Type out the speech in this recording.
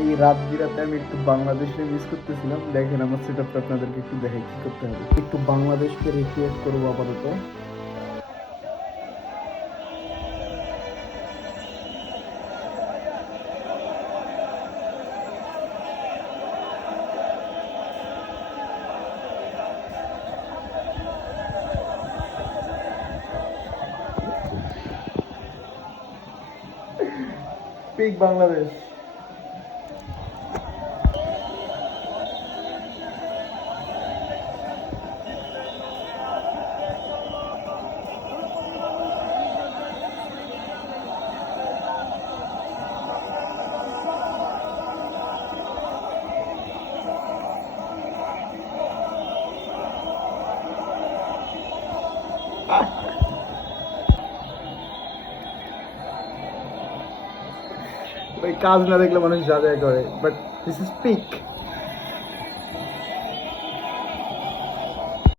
এই রাত বিরাতে আমি একটু বাংলাদেশে মিস করতেছিলাম। দেখেন আমার সেটআপটা আপনাদেরকে একটু দেখাই কি করতে হবে। একটু বাংলাদেশকে রিক্রিয়েট করবো আপাতত। পিক বাংলাদেশ। ভাই কাজ না দেখলে মানুষ যা যা করে, বাট দিস ইজ পিক।